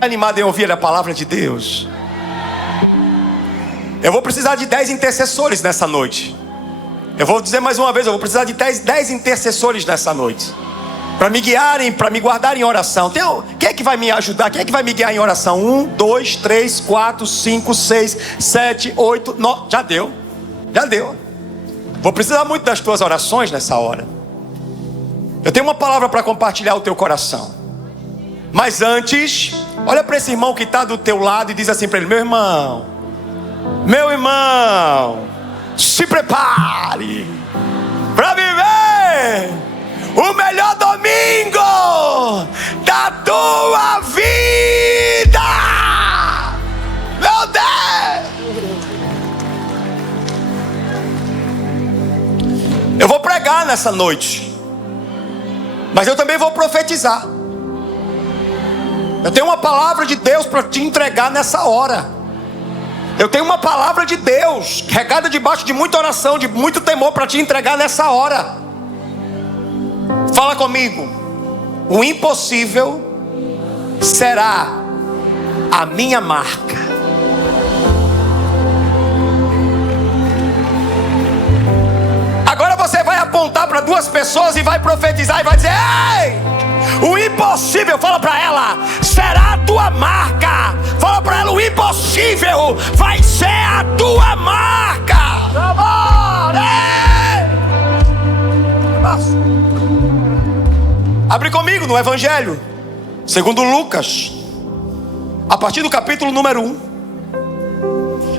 Animado em ouvir a palavra de Deus? Eu vou precisar de 10 intercessores nessa noite. Eu vou dizer mais uma vez, eu vou precisar de 10 intercessores nessa noite, para me guiarem, para me guardarem em oração. Quem é que vai me ajudar? Quem é que vai me guiar em oração? 1, 2, 3, 4, 5, 6, 7, 8, 9. Já deu. Vou precisar muito das tuas orações nessa hora. Eu tenho uma palavra para compartilhar ao teu coração. Mas antes, olha para esse irmão que está do teu lado e diz assim para ele: meu irmão, se prepare para viver o melhor domingo da tua vida. Meu Deus! Eu vou pregar nessa noite, mas eu também vou profetizar. Eu tenho uma palavra de Deus para te entregar nessa hora. Eu tenho uma palavra de Deus regada debaixo de muita oração, de muito temor, para te entregar nessa hora. Fala comigo. O impossível será a minha marca. Agora você vai apontar para duas pessoas e vai profetizar e vai dizer: ei, o impossível, fala para ela, será a tua marca. Fala para ela: o impossível vai ser a tua marca. Abre comigo no Evangelho segundo Lucas, a partir do capítulo número 1.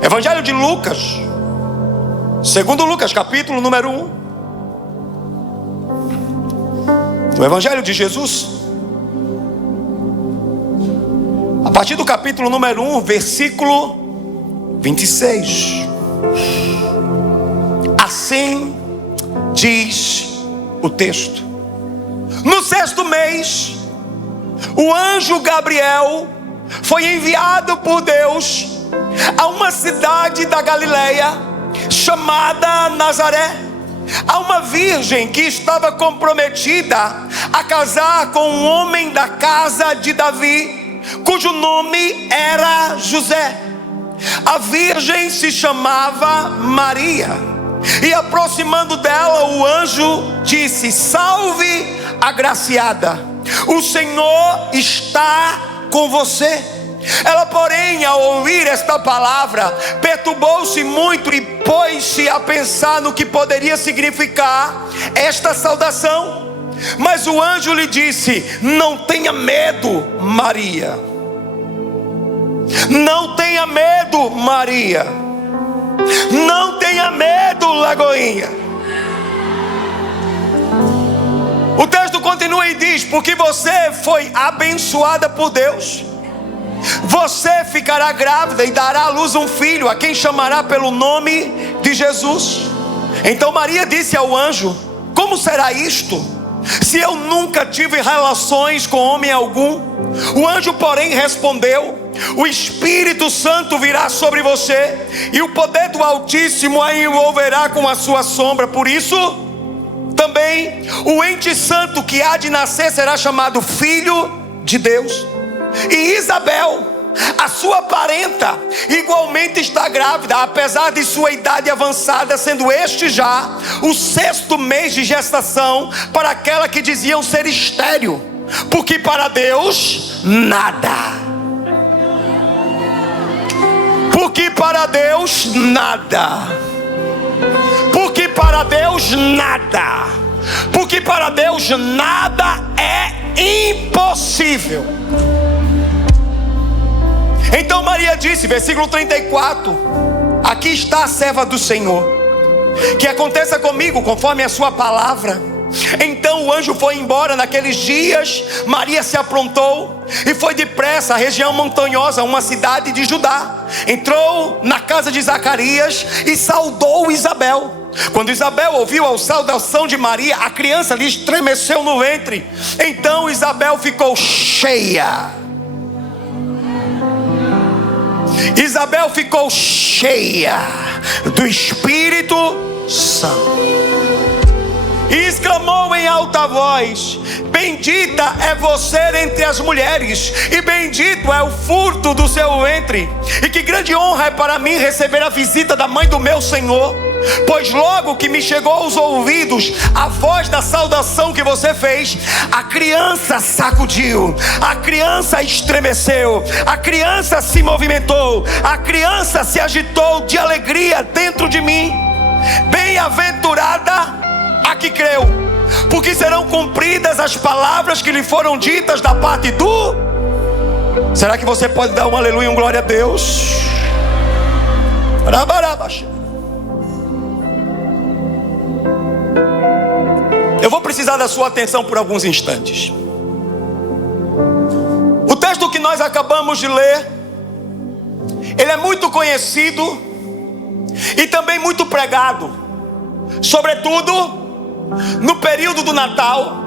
Evangelho de Lucas, segundo Lucas, capítulo número 1. O Evangelho de Jesus, a partir do capítulo número 1, versículo 26. Assim diz o texto: no 6º mês, o anjo Gabriel foi enviado por Deus a uma cidade da Galileia chamada Nazaré, a uma virgem que estava comprometida a casar com um homem da casa de Davi, cujo nome era José. A virgem se chamava Maria. E aproximando dela, o anjo disse: salve, agraciada, o Senhor está com você. Ela, porém, ao ouvir esta palavra, perturbou-se muito e pôs-se a pensar no que poderia significar esta saudação. Mas o anjo lhe disse: não tenha medo, Maria. Não tenha medo, Maria. Não tenha medo, Lagoinha. O texto continua e diz: porque você foi abençoada por Deus, você ficará grávida e dará à luz um filho, a quem chamará pelo nome de Jesus. Então Maria disse ao anjo: como será isto, se eu nunca tive relações com homem algum? O anjo, porém, respondeu: o Espírito Santo virá sobre você, e o poder do Altíssimo a envolverá com a sua sombra. Por isso, também o ente santo que há de nascer será chamado Filho de Deus. E Isabel, a sua parenta, igualmente está grávida, apesar de sua idade avançada, sendo este já o 6º mês de gestação para aquela que diziam ser estéril, porque para Deus nada. Porque para Deus nada. Porque para Deus nada. Porque para Deus nada é impossível. Então Maria disse, versículo 34: aqui está a serva do Senhor, que aconteça comigo conforme a sua palavra. Então o anjo foi embora. Naqueles dias Maria se aprontou e foi depressa à região montanhosa, uma cidade de Judá. Entrou na casa de Zacarias e saudou Isabel. Quando Isabel ouviu a saudação de Maria, a criança lhe estremeceu no ventre. Então Isabel ficou cheia. Isabel ficou cheia do Espírito Santo e exclamou em alta voz: bendita é você entre as mulheres, e bendito é o fruto do seu ventre. E que grande honra é para mim receber a visita da mãe do meu Senhor. Pois logo que me chegou aos ouvidos a voz da saudação que você fez, a criança sacudiu, a criança estremeceu, a criança se movimentou, a criança se agitou de alegria dentro de mim. Bem-aventurada a que creu, porque serão cumpridas as palavras que lhe foram ditas da parte do... Será que você pode dar um aleluia, um glória a Deus? Eu vou precisar da sua atenção por alguns instantes. O texto que nós acabamos de ler, ele é muito conhecido e também muito pregado, sobretudo no período do Natal,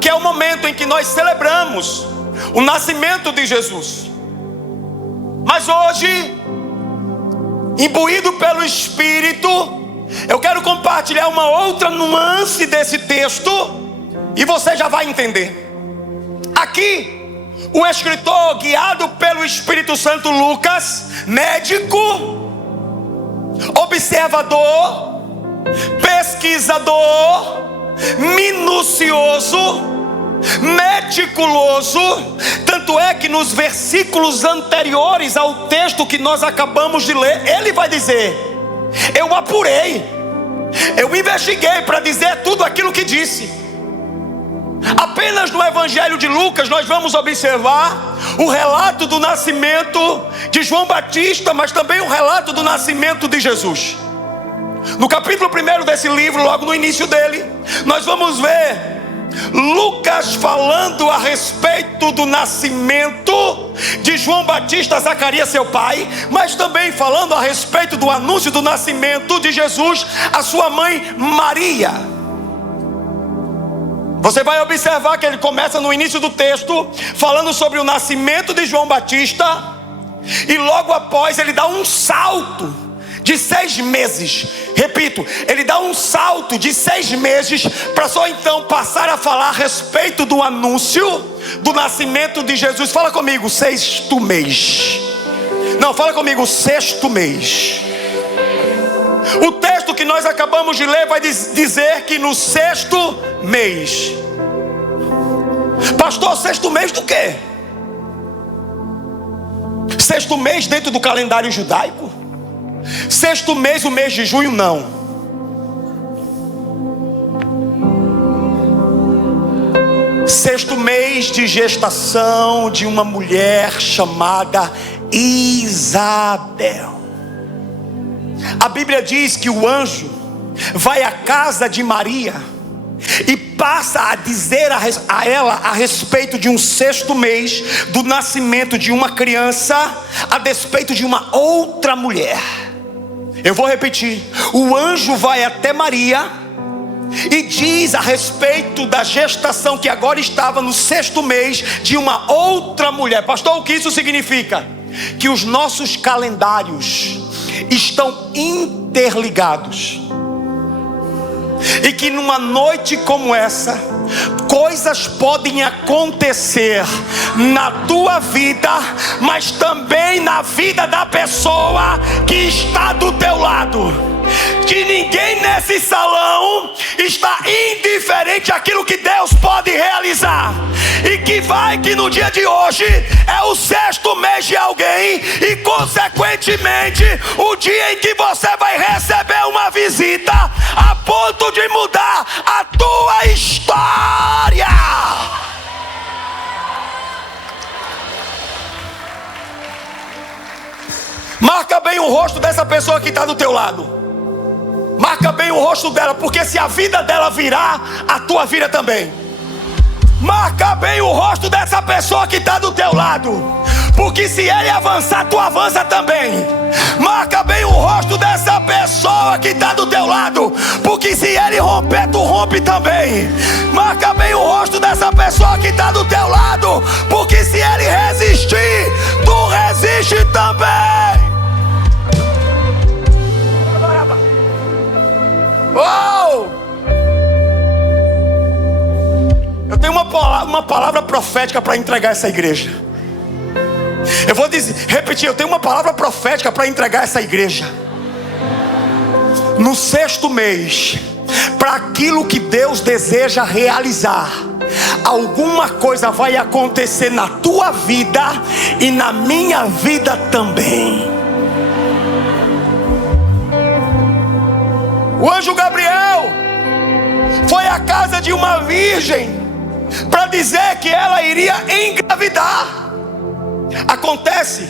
que é o momento em que nós celebramos o nascimento de Jesus. Mas hoje, imbuído pelo Espírito, eu quero compartilhar uma outra nuance desse texto, e você já vai entender. Aqui, o escritor, guiado pelo Espírito Santo, Lucas, médico, observador, pesquisador, minucioso, meticuloso, tanto é que nos versículos anteriores ao texto que nós acabamos de ler, ele vai dizer: eu apurei, eu investiguei para dizer tudo aquilo que disse. Apenas no Evangelho de Lucas nós vamos observar o relato do nascimento de João Batista, mas também o relato do nascimento de Jesus. No capítulo 1 desse livro, logo no início dele, nós vamos ver Lucas falando a respeito do nascimento de João Batista, Zacarias seu pai, mas também falando a respeito do anúncio do nascimento de Jesus, a sua mãe Maria. Você vai observar que ele começa no início do texto falando sobre o nascimento de João Batista, e logo após ele dá um salto de 6 meses. Repito, ele dá um salto de 6 meses para só então passar a falar a respeito do anúncio do nascimento de Jesus. Fala comigo, 6º mês. Não, fala comigo, 6º mês. O texto que nós acabamos de ler vai dizer que no 6º mês. Pastor, 6º mês do quê? 6º mês dentro do calendário judaico? 6º mês, o mês de junho, não. Sexto mês de gestação de uma mulher chamada Isabel. A Bíblia diz que o anjo vai à casa de Maria e passa a dizer a ela a respeito de um 6º mês do nascimento de uma criança, a despeito de uma outra mulher. Eu vou repetir: o anjo vai até Maria e diz a respeito da gestação que agora estava no 6º mês de uma outra mulher. Pastor, o que isso significa? Que os nossos calendários estão interligados, e que numa noite como essa, coisas podem acontecer na tua vida, mas também na vida da pessoa que está do teu lado. Que ninguém nesse salão está indiferente àquilo que Deus pode realizar, e que no dia de hoje é o 6º mês de alguém, e consequentemente o dia em que você vai receber uma visita a ponto de mudar a tua história. Marca bem o rosto dessa pessoa que está do teu lado. Marca bem o rosto dela, porque se a vida dela virar, a tua vira também. Marca bem o rosto dessa pessoa que está do teu lado, porque se ele avançar, tu avança também. Marca bem o rosto dessa pessoa que está do teu lado, porque se ele romper, tu rompe também. Marca bem o rosto dessa pessoa que está do teu lado, porque se ele resistir, tu resiste também. Oh! tenho uma palavra profética para entregar essa igreja. Eu vou repetir, eu tenho uma palavra profética para entregar essa igreja. No 6º mês, para aquilo que Deus deseja realizar, alguma coisa vai acontecer na tua vida e na minha vida também. O anjo Gabriel foi à casa de uma virgem para dizer que ela iria engravidar. Acontece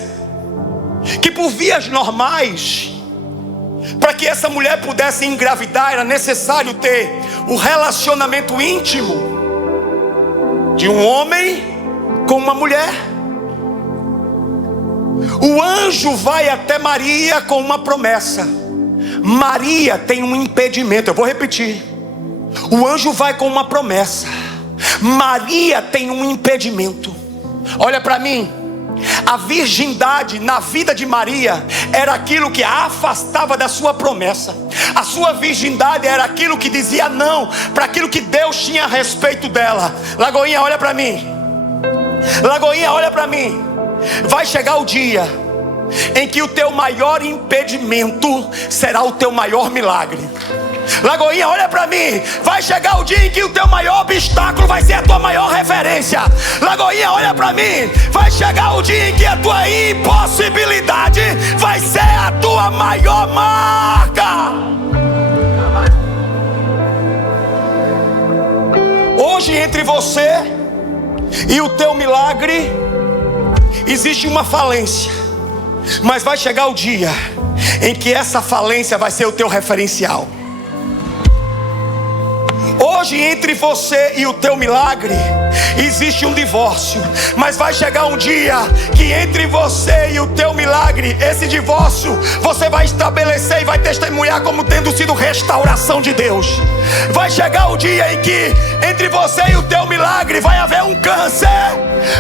que por vias normais, para que essa mulher pudesse engravidar, era necessário ter o relacionamento íntimo de um homem com uma mulher. O anjo vai até Maria com uma promessa. Maria tem um impedimento. Eu vou repetir. O anjo vai com uma promessa. Maria tem um impedimento. Olha para mim. A virgindade na vida de Maria era aquilo que a afastava da sua promessa. A sua virgindade era aquilo que dizia não para aquilo que Deus tinha a respeito dela. Lagoinha, olha para mim. Lagoinha, olha para mim. Vai chegar o dia em que o teu maior impedimento será o teu maior milagre. Lagoinha, olha para mim. Vai chegar o dia em que o teu maior obstáculo vai ser a tua maior referência. Lagoinha, olha para mim. Vai chegar o dia em que a tua impossibilidade vai ser a tua maior marca. Hoje, entre você e o teu milagre existe uma falência, mas vai chegar o dia em que essa falência vai ser o teu referencial. Hoje, entre você e o teu milagre existe um divórcio, mas vai chegar um dia que entre você e o teu milagre, esse divórcio você vai estabelecer e vai testemunhar como tendo sido restauração de Deus. Vai chegar o dia em que entre você e o teu milagre vai haver um câncer,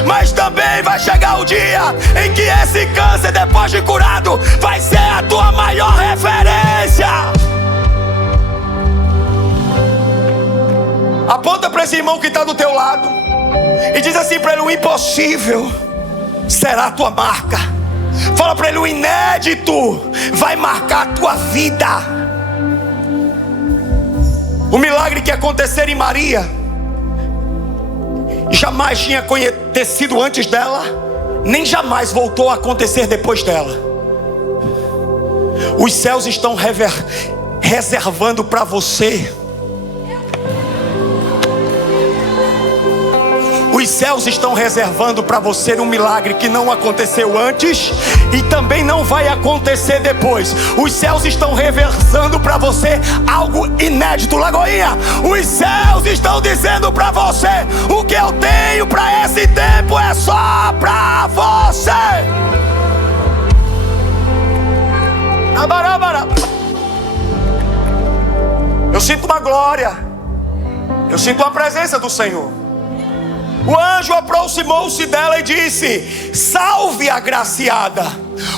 mas também vai chegar o dia em que esse câncer, depois de curado, vai ser a tua maior referência. Aponta para esse irmão que está do teu lado e diz assim para ele: o impossível será a tua marca. Fala para ele: o inédito vai marcar a tua vida. O milagre que aconteceu em Maria jamais tinha acontecido antes dela, nem jamais voltou a acontecer depois dela. Os céus estão reservando para você. Os céus estão reservando para você um milagre que não aconteceu antes e também não vai acontecer depois. Os céus estão reversando para você algo inédito. Lagoinha, os céus estão dizendo para você: o que eu tenho para esse tempo é só para você. Eu sinto uma glória, eu sinto a presença do Senhor. O anjo aproximou-se dela e disse: salve, agraciada,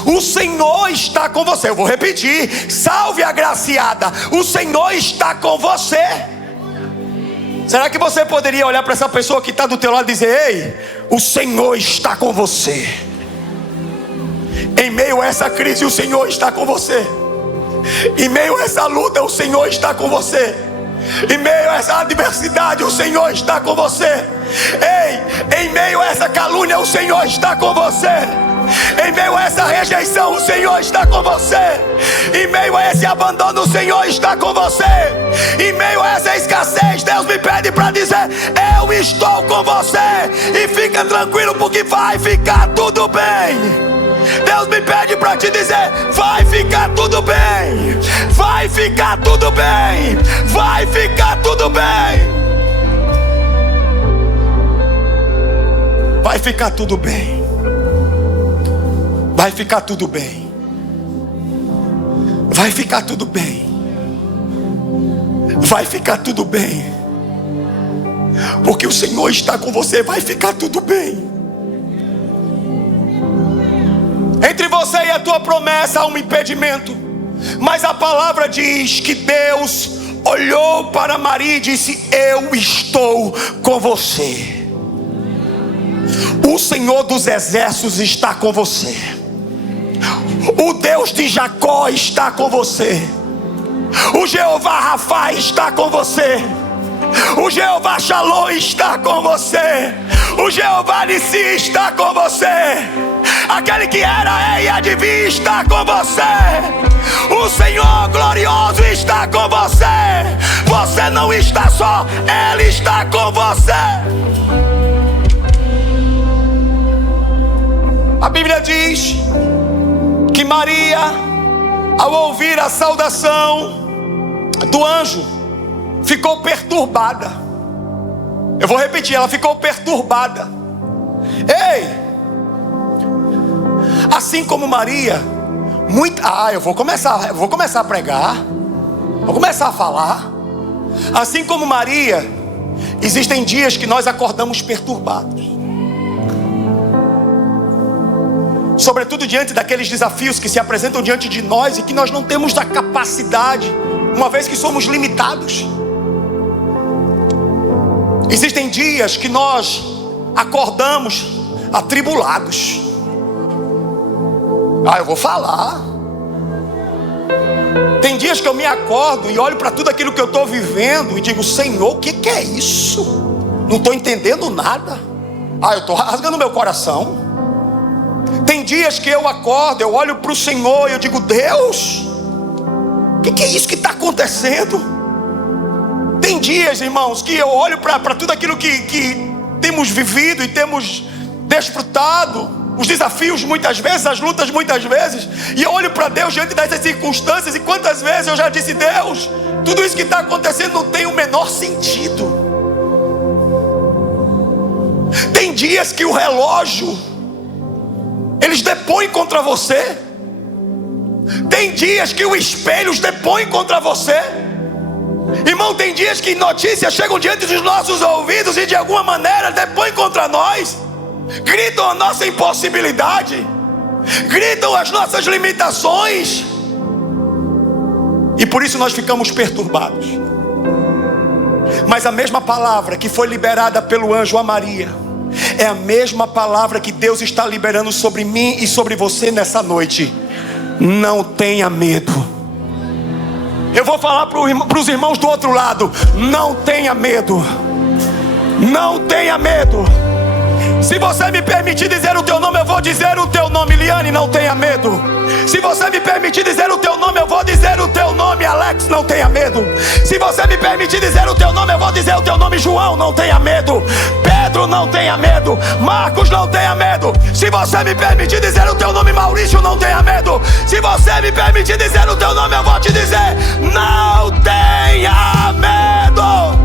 o Senhor está com você. Eu vou repetir: salve, agraciada, o Senhor está com você. Será que você poderia olhar para essa pessoa que está do teu lado e dizer: ei, o Senhor está com você. Em meio a essa crise, o Senhor está com você. Em meio a essa luta, o Senhor está com você. Em meio a essa adversidade, o Senhor está com você. Ei, em meio a essa calúnia, o Senhor está com você. Em meio a essa rejeição, o Senhor está com você. Em meio a esse abandono, o Senhor está com você. Em meio a essa escassez, Deus me pede para dizer: eu estou com você. E fica tranquilo, porque vai ficar tudo bem. Deus me pede para te dizer: vai ficar tudo bem. Vai ficar tudo bem. Vai ficar tudo bem. Vai ficar tudo bem. Vai ficar tudo bem. Vai ficar tudo bem. Vai ficar tudo bem. Porque o Senhor está com você. Vai ficar tudo bem. Entre você e a tua promessa há um impedimento, mas a palavra diz que Deus olhou para Maria e disse: eu estou com você. O Senhor dos exércitos está com você. O Deus de Jacó está com você. O Jeová Rafa está com você. O Jeová Shalom está com você. O Jeová Nissi está com você. Aquele que era, é e há de vir está com você. O Senhor glorioso está com você. Você não está só, Ele está com você. A Bíblia diz que Maria, ao ouvir a saudação do anjo, ficou perturbada. Eu vou repetir, ela ficou perturbada. Ei, assim como Maria, eu vou começar a pregar, vou começar a falar. Assim como Maria, existem dias que nós acordamos perturbados, sobretudo diante daqueles desafios que se apresentam diante de nós e que nós não temos a capacidade, uma vez que somos limitados. Existem dias que nós acordamos atribulados. Eu vou falar. Tem dias que eu me acordo e olho para tudo aquilo que eu estou vivendo e digo: Senhor, o que é isso? Não estou entendendo nada. Eu estou rasgando meu coração. Tem dias que eu acordo, eu olho para o Senhor e eu digo: Deus, o que é isso que está acontecendo? Tem dias, irmãos, que eu olho para tudo aquilo que temos vivido e temos desfrutado, os desafios muitas vezes, as lutas muitas vezes, e eu olho para Deus diante dessas circunstâncias, e quantas vezes eu já disse: Deus, tudo isso que está acontecendo não tem o menor sentido. Tem dias que o relógio, eles depõem contra você. Tem dias que o espelho os depõe contra você. Irmão, tem dias que notícias chegam diante dos nossos ouvidos e de alguma maneira depõem contra nós, gritam a nossa impossibilidade, gritam as nossas limitações, e por isso nós ficamos perturbados. Mas a mesma palavra que foi liberada pelo anjo a Maria é a mesma palavra que Deus está liberando sobre mim e sobre você nessa noite. Não tenha medo. Eu vou falar para os irmãos do outro lado: não tenha medo. Não tenha medo. Se você me permitir dizer o teu nome, eu vou dizer o teu nome. Liane, não tenha medo. Se você me permitir dizer o teu nome, eu vou dizer o teu nome. Alex, não tenha medo. Se você me permitir dizer o teu nome, eu vou dizer o teu nome. João, não tenha medo. Pedro, não tenha medo. Marcos, não tenha medo. Se você me permitir dizer o teu nome. Maurício, não tenha medo. Se você me permitir dizer o teu nome, eu vou te dizer: não tenha medo.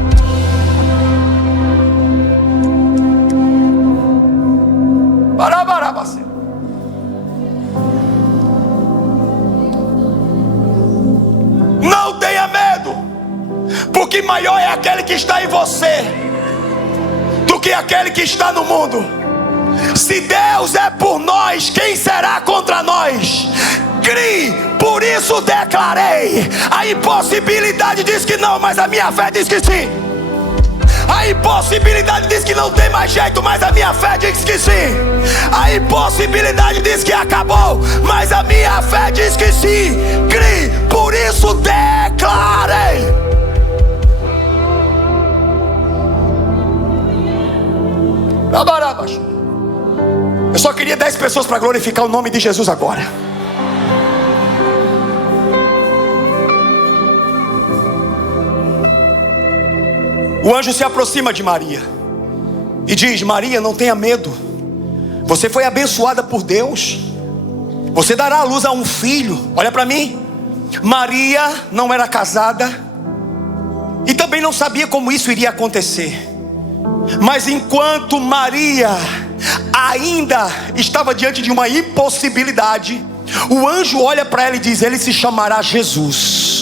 Não tenha medo, porque maior é aquele que está em você do que aquele que está no mundo. Se Deus é por nós, quem será contra nós? Crie, por isso declarei. A impossibilidade diz que não, mas a minha fé diz que sim. A impossibilidade diz que não tem mais jeito, mas a minha fé diz que sim. A impossibilidade diz que acabou, mas a minha fé diz que sim. Crie, por isso declarei. Eu só queria 10 pessoas para glorificar o nome de Jesus agora. O anjo se aproxima de Maria e diz: Maria, não tenha medo. Você foi abençoada por Deus. Você dará à luz a um filho. Olha para mim. Maria não era casada e também não sabia como isso iria acontecer. Mas enquanto Maria ainda estava diante de uma impossibilidade, o anjo olha para ela e diz: ele se chamará Jesus.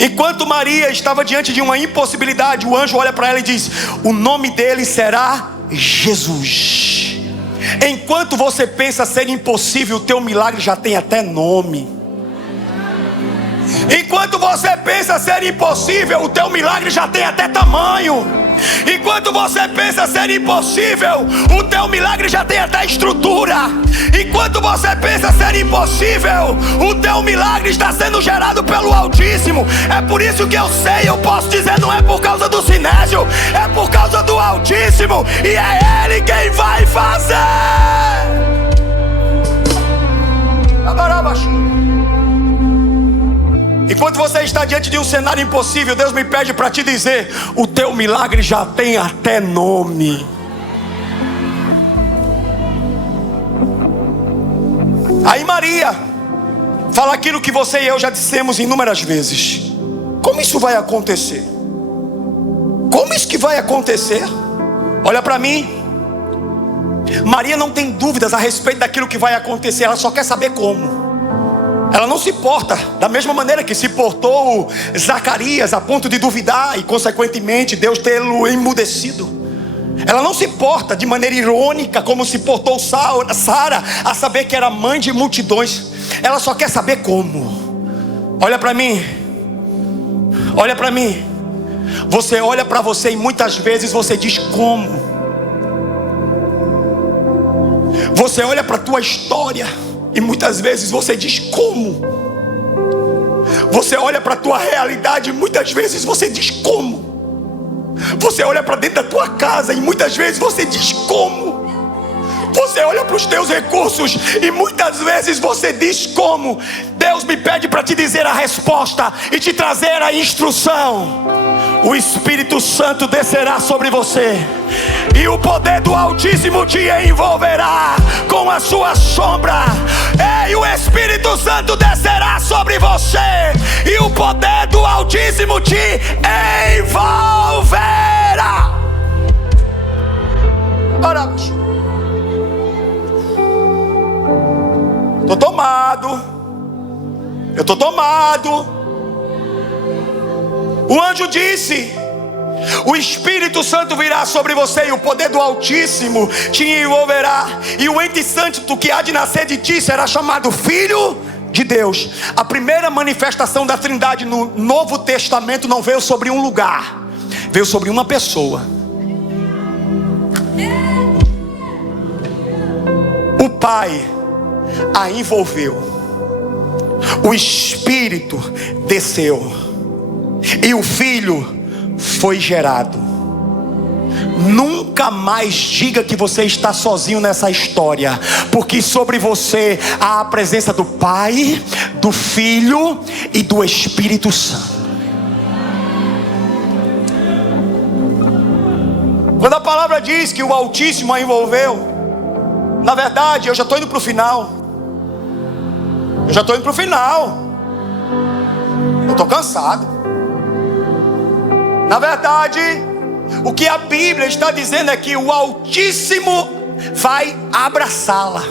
Enquanto Maria estava diante de uma impossibilidade, o anjo olha para ela e diz: o nome dele será Jesus. Enquanto você pensa ser impossível, o teu milagre já tem até nome. Enquanto você pensa ser impossível, o teu milagre já tem até tamanho. Enquanto você pensa ser impossível, o teu milagre já tem até estrutura. Enquanto você pensa ser impossível, o teu milagre está sendo gerado pelo Altíssimo. É por isso que eu sei, eu posso dizer, não é por causa do Sinésio, é por causa do Altíssimo. E é Ele quem vai fazer. Enquanto você está diante de um cenário impossível, Deus me pede para te dizer: o teu milagre já tem até nome. Aí Maria fala aquilo que você e eu já dissemos inúmeras vezes: como isso vai acontecer? Como isso que vai acontecer? Olha para mim. Maria não tem dúvidas a respeito daquilo que vai acontecer, ela só quer saber como. Ela não se porta da mesma maneira que se portou Zacarias, a ponto de duvidar e consequentemente Deus tê-lo emudecido. Ela não se porta de maneira irônica como se portou Sara, a saber que era mãe de multidões. Ela só quer saber como. Olha para mim. Olha para mim. Você olha para você e muitas vezes você diz como. Você olha para a tua história e muitas vezes você diz como. Você olha para a tua realidade e muitas vezes você diz como. Você olha para dentro da tua casa e muitas vezes você diz como. Você olha para os teus recursos e muitas vezes você diz como. Deus me pede para te dizer a resposta e te trazer a instrução. O Espírito Santo descerá sobre você e o poder do Altíssimo te envolverá com a sua sombra. E o Espírito Santo descerá sobre você e o poder do Altíssimo te envolverá. Oramos. Estou tomado. Eu estou tomado. O anjo disse: o Espírito Santo virá sobre você e o poder do Altíssimo te envolverá. E o ente santo que há de nascer de ti será chamado Filho de Deus. A primeira manifestação da Trindade no Novo Testamento não veio sobre um lugar, veio sobre uma pessoa. O Pai a envolveu, o Espírito desceu e o Filho foi gerado. Nunca mais diga que você está sozinho nessa história, porque sobre você há a presença do Pai, do Filho e do Espírito Santo. Quando a palavra diz que o Altíssimo a envolveu, na verdade eu já estou indo para o final. Eu já estou indo para o final. Eu estou cansado. Na verdade, o que a Bíblia está dizendo é que o Altíssimo vai abraçá-la.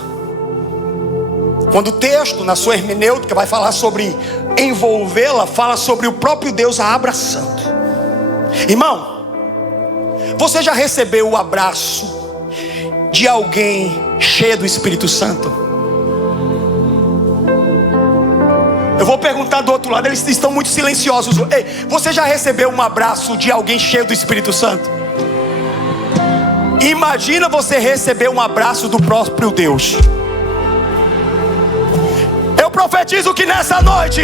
Quando o texto, na sua hermenêutica, vai falar sobre envolvê-la, fala sobre o próprio Deus a abraçando. Irmão, você já recebeu o abraço de alguém cheio do Espírito Santo? Eu vou perguntar do outro lado, eles estão muito silenciosos. Ei, você já recebeu um abraço de alguém cheio do Espírito Santo? Imagina você receber um abraço do próprio Deus. Eu profetizo que nessa noite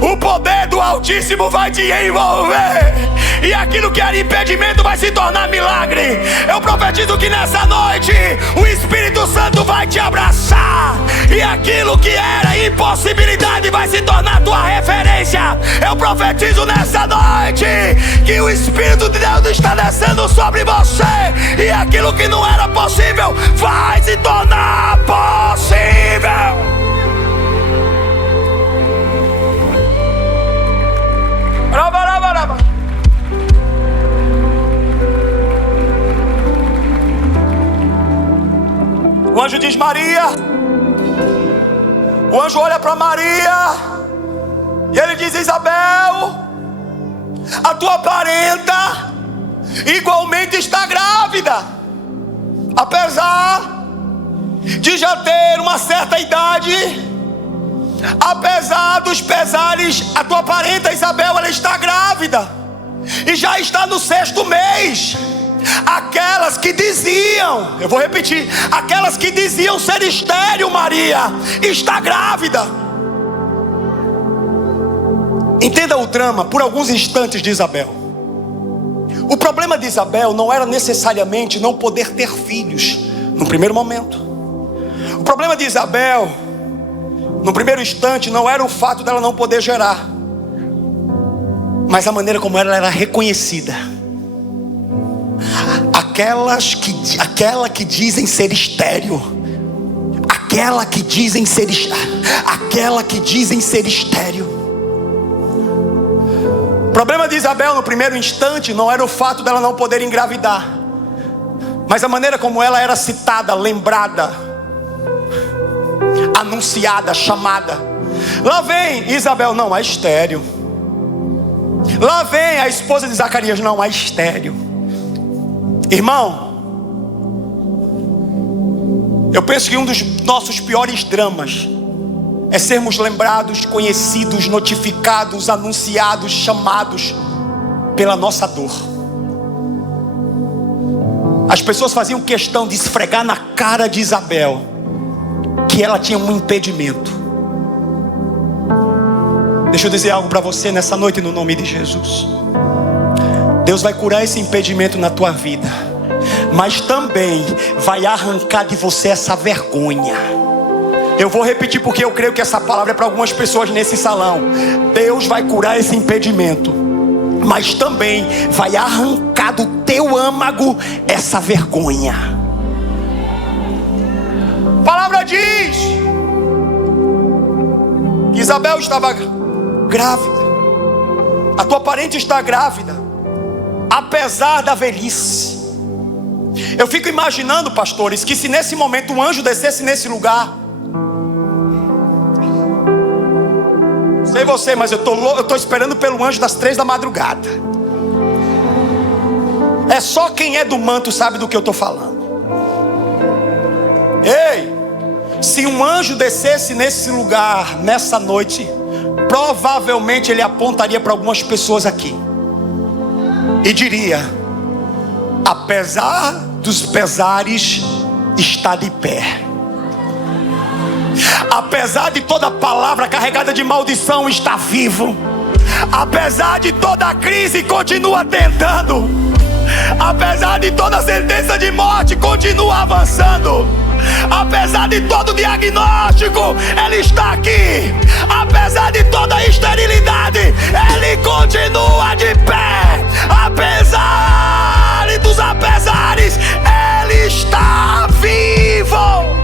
o poder do Altíssimo vai te envolver, e aquilo que era impedimento vai se tornar milagre. Eu profetizo que nessa noite o Espírito Santo vai te abraçar, e aquilo que era impossibilidade vai se tornar tua referência. Eu profetizo nessa noite que o Espírito de Deus está descendo sobre você, e aquilo que não era possível vai se tornar possível. O anjo diz: Maria. O anjo olha para Maria e ele diz: Isabel, a tua parenta igualmente está grávida, apesar de já ter uma certa idade. Apesar dos pesares, a tua parenta Isabel, ela está grávida e já está no 6º mês. Aquelas que diziam, eu vou repetir, aquelas que diziam ser estéril, Maria está grávida. Entenda o drama por alguns instantes de Isabel. O problema de Isabel não era necessariamente não poder ter filhos no primeiro momento. O problema de Isabel, no primeiro instante, não era o fato dela não poder gerar, mas a maneira como ela era reconhecida. Aquela que dizem ser estéril, aquela que dizem ser estéril. O problema de Isabel no primeiro instante não era o fato dela não poder engravidar, mas a maneira como ela era citada, lembrada, anunciada, chamada. Lá vem Isabel, não, é estéril. Lá vem a esposa de Zacarias, não, é estéril. Irmão, eu penso que um dos nossos piores dramas é sermos lembrados, conhecidos, notificados, anunciados, chamados pela nossa dor. As pessoas faziam questão de esfregar na cara de Isabel que ela tinha um impedimento. Deixa eu dizer algo para você nessa noite no nome de Jesus. Deus vai curar esse impedimento na tua vida, mas também vai arrancar de você essa vergonha. Eu vou repetir porque eu creio que essa palavra é para algumas pessoas nesse salão. Deus vai curar esse impedimento, mas também vai arrancar do teu âmago essa vergonha. A palavra diz que Isabel estava grávida. A tua parente está grávida, apesar da velhice. Eu fico imaginando, pastores, que se nesse momento um anjo descesse nesse lugar, sei você, mas eu estou esperando pelo anjo das 3 da madrugada. É só quem é do manto sabe do que eu estou falando. Ei, se um anjo descesse nesse lugar nessa noite, provavelmente ele apontaria para algumas pessoas aqui e diria: apesar dos pesares, está de pé. Apesar de toda palavra carregada de maldição, está vivo. Apesar de toda a crise, continua tentando. Apesar de toda sentença de morte, continua avançando. Apesar de todo diagnóstico, ele está aqui. Apesar de toda esterilidade, ele continua de pé. Apesar dos apesares, ele está vivo.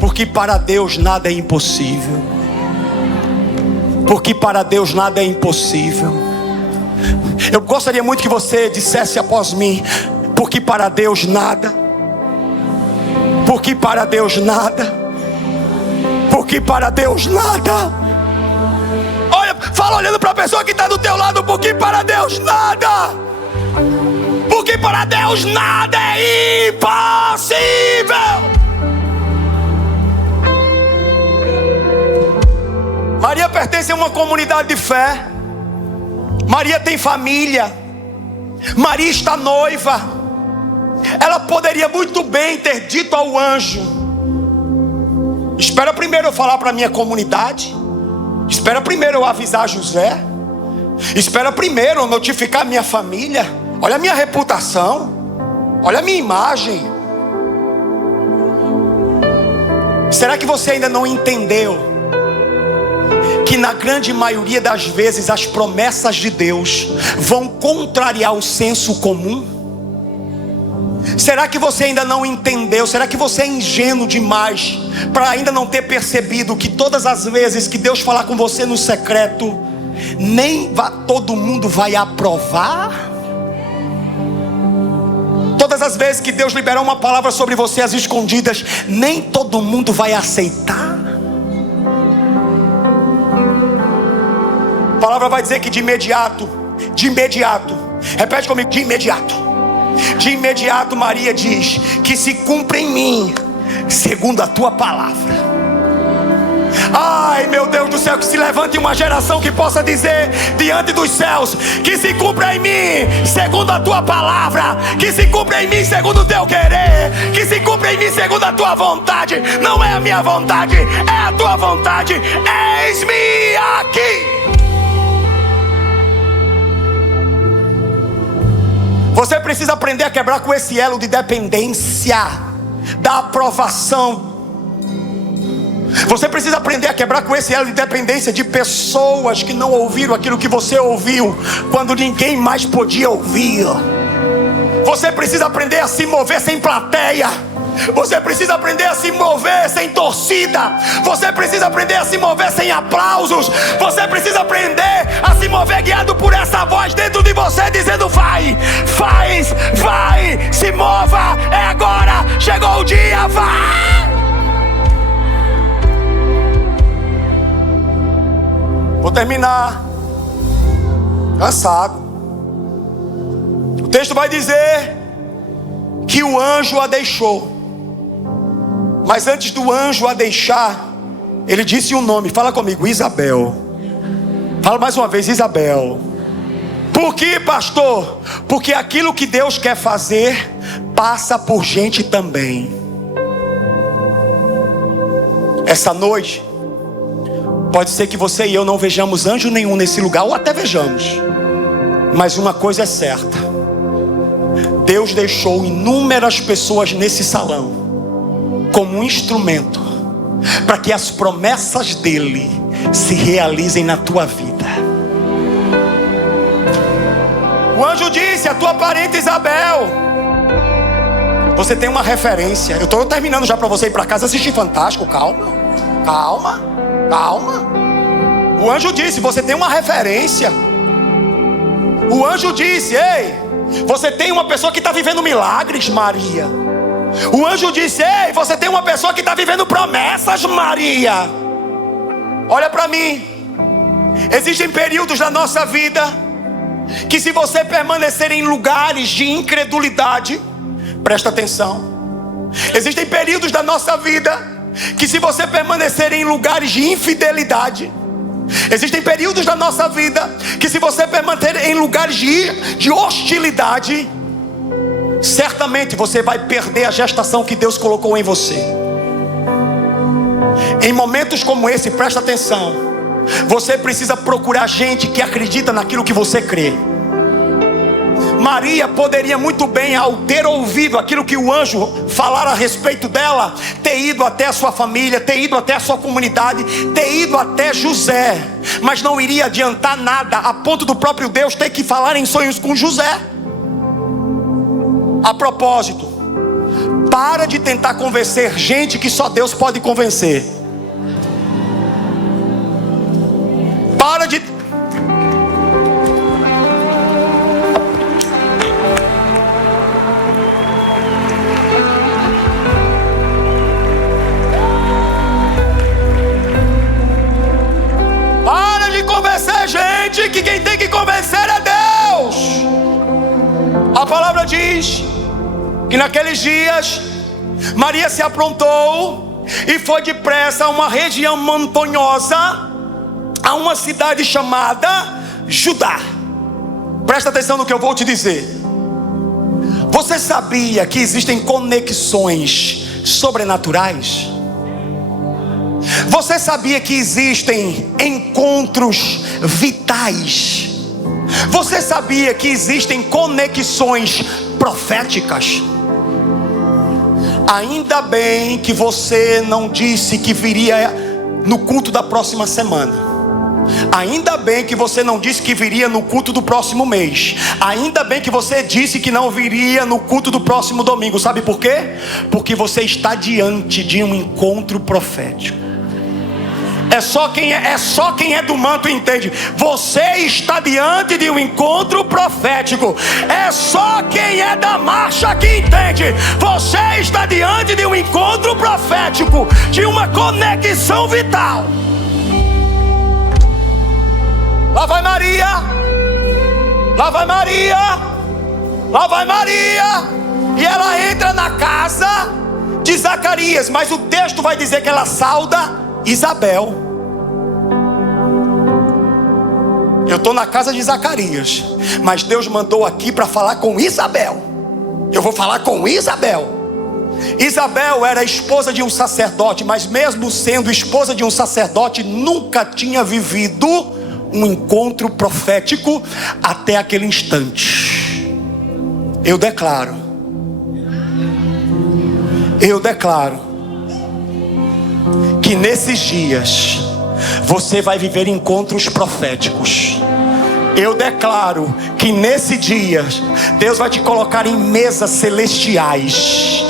Porque para Deus nada é impossível. Porque para Deus nada é impossível. Eu gostaria muito que você dissesse após mim: porque para Deus nada. Porque para Deus nada. Porque para Deus nada. Olha, fala olhando para a pessoa que está do teu lado: porque para Deus nada. Porque para Deus nada é impossível. Maria pertence a uma comunidade de fé. Maria tem família. Maria está noiva. Ela poderia muito bem ter dito ao anjo: espera primeiro eu falar para a minha comunidade. Espera primeiro eu avisar José. Espera primeiro eu notificar a minha família. Olha a minha reputação. Olha a minha imagem. Será que você ainda não entendeu que na grande maioria das vezes as promessas de Deus vão contrariar o senso comum? Será que você ainda não entendeu? Será que você é ingênuo demais para ainda não ter percebido que todas as vezes que Deus falar com você no secreto, nem todo mundo vai aprovar? Todas as vezes que Deus liberar uma palavra sobre você às escondidas, nem todo mundo vai aceitar? A palavra vai dizer que de imediato, repete comigo: de imediato, De imediato Maria diz: que se cumpra em mim segundo a tua palavra. Ai, meu Deus do céu, que se levante uma geração que possa dizer diante dos céus: que se cumpra em mim segundo a tua palavra, que se cumpra em mim segundo o teu querer, que se cumpra em mim segundo a tua vontade. Não é a minha vontade, é a tua vontade. Eis-me aqui. Você precisa aprender a quebrar com esse elo de dependência da aprovação. Você precisa aprender a quebrar com esse elo de dependência de pessoas que não ouviram aquilo que você ouviu quando ninguém mais podia ouvir. Você precisa aprender a se mover sem plateia. Você precisa aprender a se mover sem torcida. Você precisa aprender a se mover sem aplausos. Você precisa aprender a se mover guiado por essa voz dentro de você dizendo: vai, faz, vai, se mova, é agora, chegou o dia, vai. Vou terminar cansado. O texto vai dizer que o anjo a deixou. Mas antes do anjo a deixar, ele disse um nome. Fala comigo: Isabel. Fala mais uma vez: Isabel. Por quê, pastor? Porque aquilo que Deus quer fazer passa por gente também. Essa noite pode ser que você e eu não vejamos anjo nenhum nesse lugar, ou até vejamos, mas uma coisa é certa: Deus deixou inúmeras pessoas nesse salão como um instrumento para que as promessas dele se realizem na tua vida. O anjo disse: a tua parente Isabel. Você tem uma referência. Eu estou terminando já para você ir para casa assistir Fantástico. Calma, calma, calma. O anjo disse: você tem uma referência. O anjo disse: ei, você tem uma pessoa que está vivendo milagres, Maria. O anjo disse: ei, você tem uma pessoa que está vivendo promessas, Maria. Olha para mim. Existem períodos da nossa vida que, se você permanecer em lugares de incredulidade, presta atenção. Existem períodos da nossa vida que, se você permanecer em lugares de infidelidade, existem períodos da nossa vida que, se você permanecer em lugares de hostilidade, certamente você vai perder a gestação que Deus colocou em você. Em momentos como esse, presta atenção, você precisa procurar gente que acredita naquilo que você crê. Maria poderia muito bem, ao ter ouvido aquilo que o anjo falara a respeito dela, ter ido até a sua família, ter ido até a sua comunidade, ter ido até José, mas não iria adiantar nada, a ponto do próprio Deus ter que falar em sonhos com José. A propósito, para de tentar convencer gente que só Deus pode convencer. Para de... Para de convencer gente que quem tem que convencer é Deus. A palavra diz que naqueles dias Maria se aprontou e foi depressa a uma região montanhosa, a uma cidade chamada Judá. Presta atenção no que eu vou te dizer. Você sabia que existem conexões sobrenaturais? Você sabia que existem encontros vitais? Você sabia que existem conexões proféticas? Ainda bem que você não disse que viria no culto da próxima semana. Ainda bem que você não disse que viria no culto do próximo mês. Ainda bem que você disse que não viria no culto do próximo domingo. Sabe por quê? Porque você está diante de um encontro profético. É só quem é do manto entende. Você está diante de um encontro profético. É só quem é da marcha que entende. Você está diante de um encontro profético, de uma conexão vital. Lá vai Maria. Lá vai Maria. Lá vai Maria, e ela entra na casa de Zacarias, mas o texto vai dizer que ela sauda Isabel. Eu estou na casa de Zacarias, mas Deus mandou aqui para falar com Isabel. Eu vou falar com Isabel. Isabel era esposa de um sacerdote, mas mesmo sendo esposa de um sacerdote, nunca tinha vivido um encontro profético até aquele instante. Eu declaro que nesses dias você vai viver encontros proféticos. Eu declaro que nesse dia Deus vai te colocar em mesas celestiais.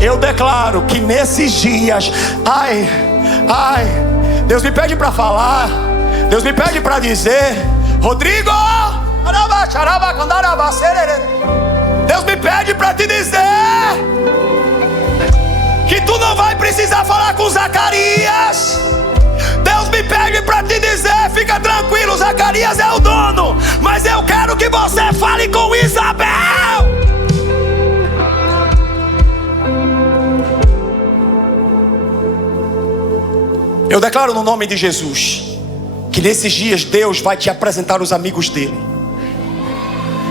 Eu declaro que nesses dias, Deus me pede para falar, Deus me pede para dizer, Rodrigo, Deus me pede para te dizer que tu não vai precisar falar com Zacarias. Deus me pede para te dizer, fica tranquilo, Zacarias é o dono, mas eu quero que você fale com Isabel. Eu declaro no nome de Jesus que nesses dias Deus vai te apresentar os amigos dele.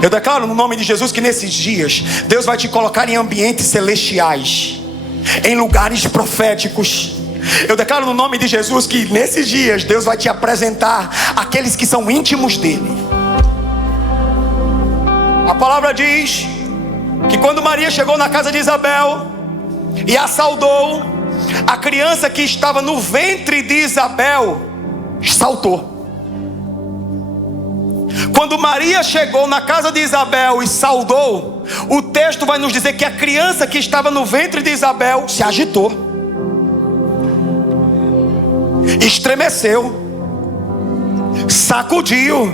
Eu declaro no nome de Jesus que nesses dias Deus vai te colocar em ambientes celestiais, em lugares proféticos. Eu declaro no nome de Jesus que nesses dias Deus vai te apresentar aqueles que são íntimos dele. A palavra diz que quando Maria chegou na casa de Isabel e a saudou, a criança que estava no ventre de Isabel saltou. Quando Maria chegou na casa de Isabel e saudou, o texto vai nos dizer que a criança que estava no ventre de Isabel se agitou, estremeceu, sacudiu,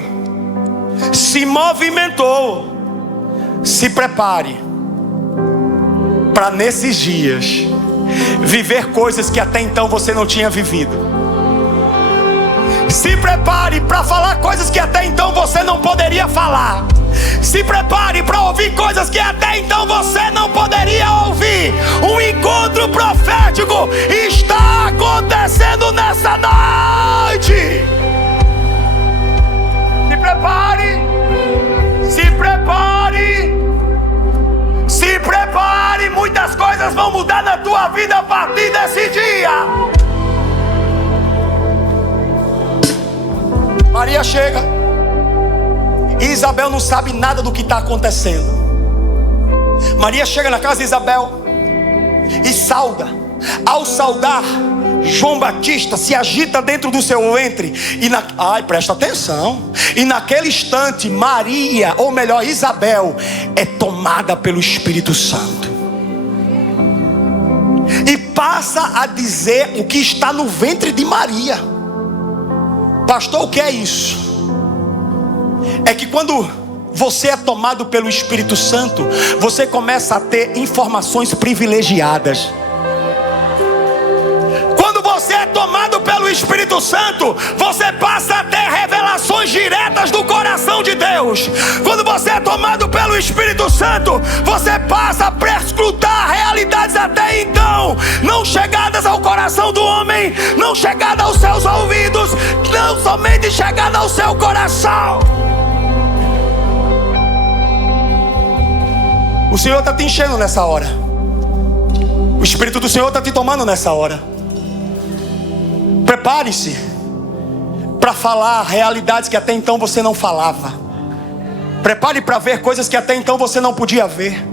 se movimentou. Se prepare para nesses dias viver coisas que até então você não tinha vivido. Se prepare para falar coisas que até então você não poderia falar. Se prepare para ouvir coisas que até então você não poderia ouvir. Um encontro profético está acontecendo nessa noite. Se prepare. Se prepare. Se prepare. Muitas coisas vão mudar na tua vida a partir desse dia. Maria chega e Isabel não sabe nada do que está acontecendo. Maria chega na casa de Isabel e sauda. Ao saudar, João Batista se agita dentro do seu ventre. Presta atenção. E naquele instante, Maria, ou melhor, Isabel, é tomada pelo Espírito Santo e passa a dizer o que está no ventre de Maria. Pastor, o que é isso? É que quando você é tomado pelo Espírito Santo, você começa a ter informações privilegiadas. Quando você é tomado pelo Espírito Santo, você passa a ter revelações diretas do coração de Deus. Quando você é tomado pelo Espírito Santo, você passa a prescrutar realidades até então não chegadas ao coração do homem, não chegadas aos seus ouvidos, não somente chegadas ao seu coração. O Senhor está te enchendo nessa hora. O Espírito do Senhor está te tomando nessa hora. Prepare-se para falar realidades que até então você não falava. Prepare para ver coisas que até então você não podia ver.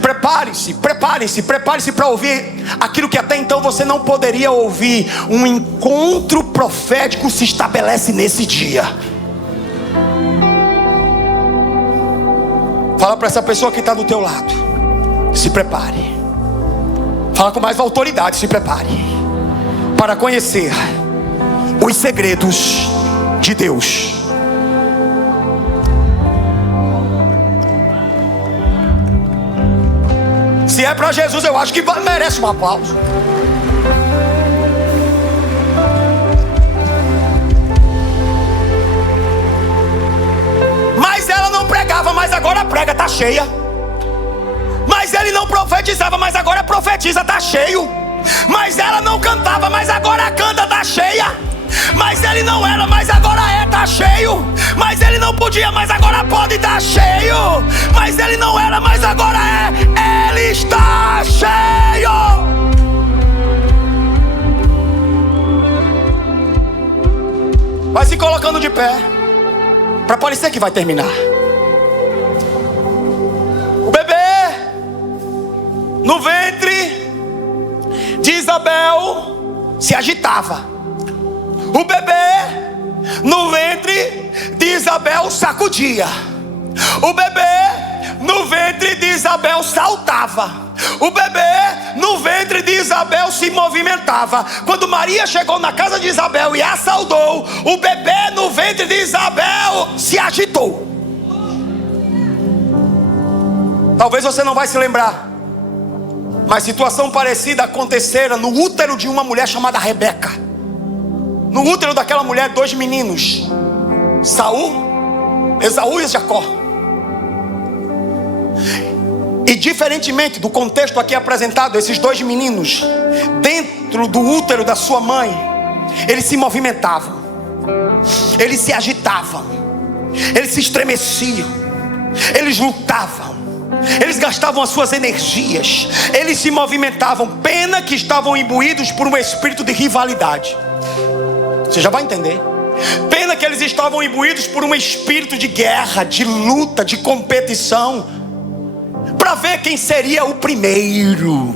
Prepare-se para ouvir aquilo que até então você não poderia ouvir. Um encontro profético se estabelece nesse dia. Fala para essa pessoa que está do teu lado, se prepare. Fala com mais autoridade, se prepare para conhecer os segredos de Deus. Se é para Jesus, eu acho que merece um aplauso. Mas ela não pregava, mas agora prega, tá cheia. Mas ele não profetizava, mas agora profetiza, está cheio. Mas ela não cantava, mas agora canta, está cheia. Mas ele não era, mas agora está cheio. Mas ele não podia, mas agora pode, estar cheio. Mas ele não era, mas agora ele está cheio. Vai se colocando de pé, para parecer que vai terminar. O bebê no ventre de Isabel se agitava. O bebê no ventre de Isabel sacudia. O bebê no ventre de Isabel saltava. O bebê no ventre de Isabel se movimentava. Quando Maria chegou na casa de Isabel e a saudou, o bebê no ventre de Isabel se agitou. Talvez você não vai se lembrar, mas situação parecida acontecera no útero de uma mulher chamada Rebeca. No útero daquela mulher, 2 meninos, Esaú e Jacó. E diferentemente do contexto aqui apresentado, esses 2 meninos, dentro do útero da sua mãe, eles se movimentavam, eles se agitavam, eles se estremeciam, eles lutavam, eles gastavam as suas energias, eles se movimentavam. Pena que estavam imbuídos por um espírito de rivalidade. Você já vai entender. Pena que eles estavam imbuídos por um espírito de guerra, de luta, de competição, para ver quem seria o primeiro.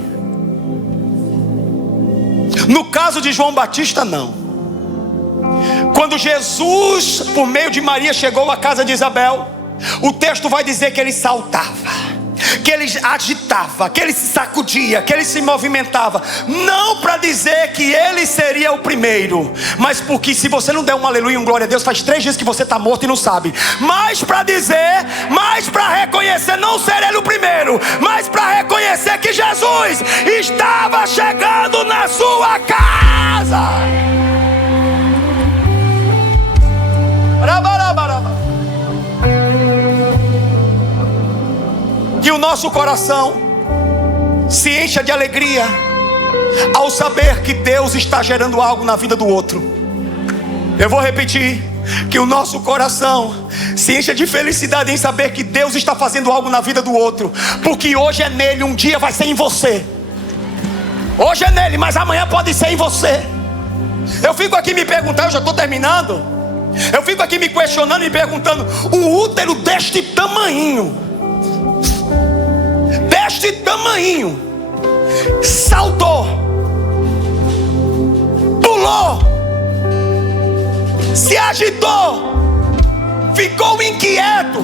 No caso de João Batista, não. Quando Jesus, por meio de Maria, chegou à casa de Isabel, o texto vai dizer que ele saltava, que ele agitava, que ele se sacudia, que ele se movimentava. Não para dizer que ele seria o primeiro, mas porque se você não der um aleluia e um glória a Deus, faz 3 dias que você está morto e não sabe. Mas para dizer, mas para reconhecer, não ser ele o primeiro, mas para reconhecer que Jesus estava chegando na sua casa. Que o nosso coração se encha de alegria ao saber que Deus está gerando algo na vida do outro. Eu vou repetir: que o nosso coração se encha de felicidade em saber que Deus está fazendo algo na vida do outro. Porque hoje é nele, um dia vai ser em você. Hoje é nele, mas amanhã pode ser em você. Eu fico aqui me perguntando, eu já estou terminando. Eu fico aqui me questionando e perguntando: o útero deste tamanho, saltou, pulou, se agitou, ficou inquieto,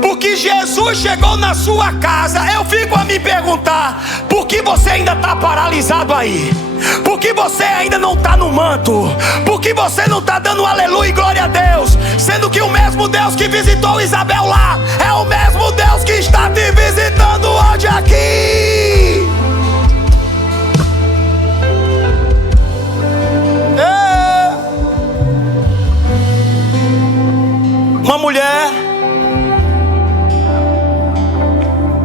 porque Jesus chegou na sua casa. Eu fico a me perguntar: por que você ainda está paralisado aí? Por que você ainda não está no manto? Por que você não está dando aleluia e glória a Deus? Sendo que o mesmo Deus que visitou Isabel lá é o mesmo Deus que está te visitando hoje aqui. Uma mulher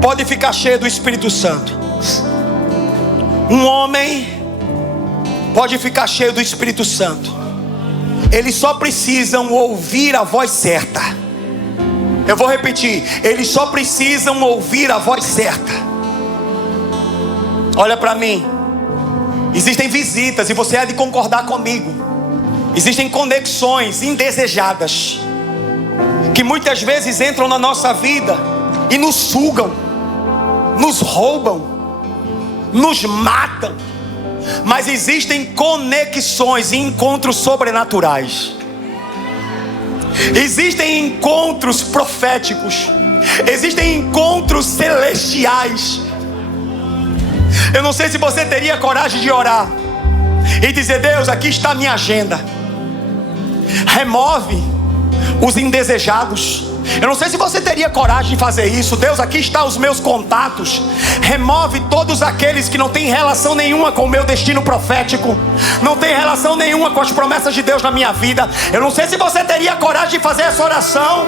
pode ficar cheia do Espírito Santo. Um homem pode ficar cheio do Espírito Santo. Eles só precisam ouvir a voz certa. Eu vou repetir: eles só precisam ouvir a voz certa. Olha para mim. Existem visitas, e você há de concordar comigo. Existem conexões indesejadas que muitas vezes entram na nossa vida e nos sugam, nos roubam, nos matam. Mas existem conexões e encontros sobrenaturais. Existem encontros proféticos. Existem encontros celestiais. Eu não sei se você teria coragem de orar e dizer: Deus, aqui está a minha agenda. Remove os indesejados. Eu não sei se você teria coragem de fazer isso. Deus, aqui estão os meus contatos. Remove todos aqueles que não têm relação nenhuma com o meu destino profético, não tem relação nenhuma com as promessas de Deus na minha vida. Eu não sei se você teria coragem de fazer essa oração.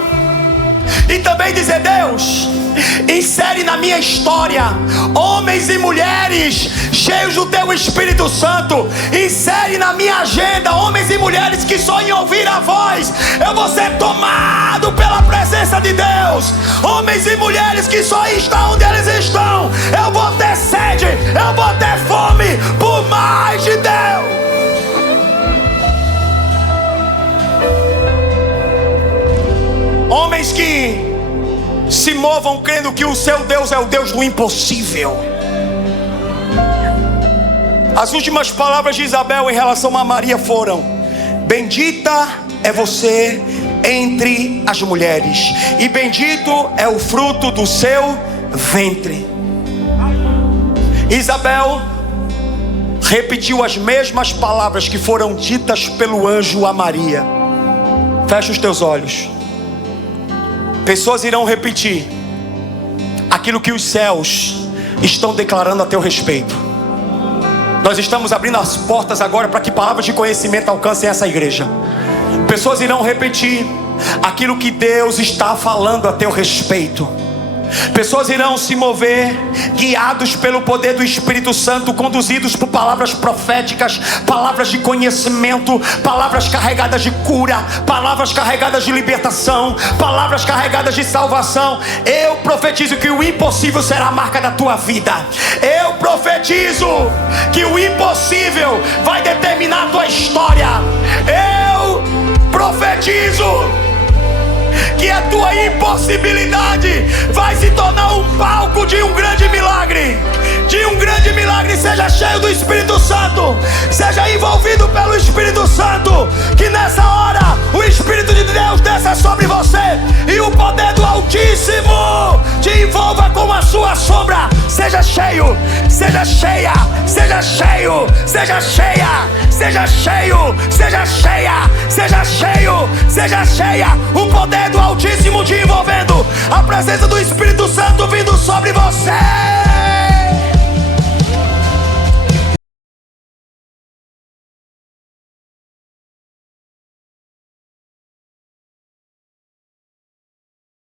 e também dizer: Deus, insere na minha história homens e mulheres cheios do teu Espírito Santo. Insere na minha agenda homens e mulheres que só em ouvir a voz eu vou ser tomado pela presença de Deus. Homens e mulheres que só estão onde eles estão eu vou ter sede, eu vou ter fome por mais de Deus. Homens que se movam crendo que o seu Deus é o Deus do impossível. As últimas palavras de Isabel em relação a Maria foram: bendita é você entre as mulheres, e bendito é o fruto do seu ventre. Isabel repetiu as mesmas palavras que foram ditas pelo anjo a Maria. Fecha os teus olhos. Pessoas irão repetir aquilo que os céus estão declarando a teu respeito. Nós estamos abrindo as portas agora para que palavras de conhecimento alcancem essa igreja. Pessoas irão repetir aquilo que Deus está falando a teu respeito. Pessoas irão se mover guiados pelo poder do Espírito Santo, conduzidos por palavras proféticas, palavras de conhecimento, palavras carregadas de cura, palavras carregadas de libertação, palavras carregadas de salvação. Eu profetizo que o impossível será a marca da tua vida. Eu profetizo que o impossível vai determinar a tua história. Eu profetizo que a tua impossibilidade vai se tornar um palco de um grande milagre. De um grande milagre. Seja cheio do Espírito Santo, seja envolvido pelo Espírito Santo. Que nessa hora o Espírito de Deus desça sobre você e o poder do Altíssimo te envolva com a sua sombra. Seja cheio, seja cheia, seja cheio, seja cheia, seja cheio, seja cheia, seja cheio, seja cheia. O poder do Altíssimo te envolvendo, a presença do Espírito Santo vindo sobre você.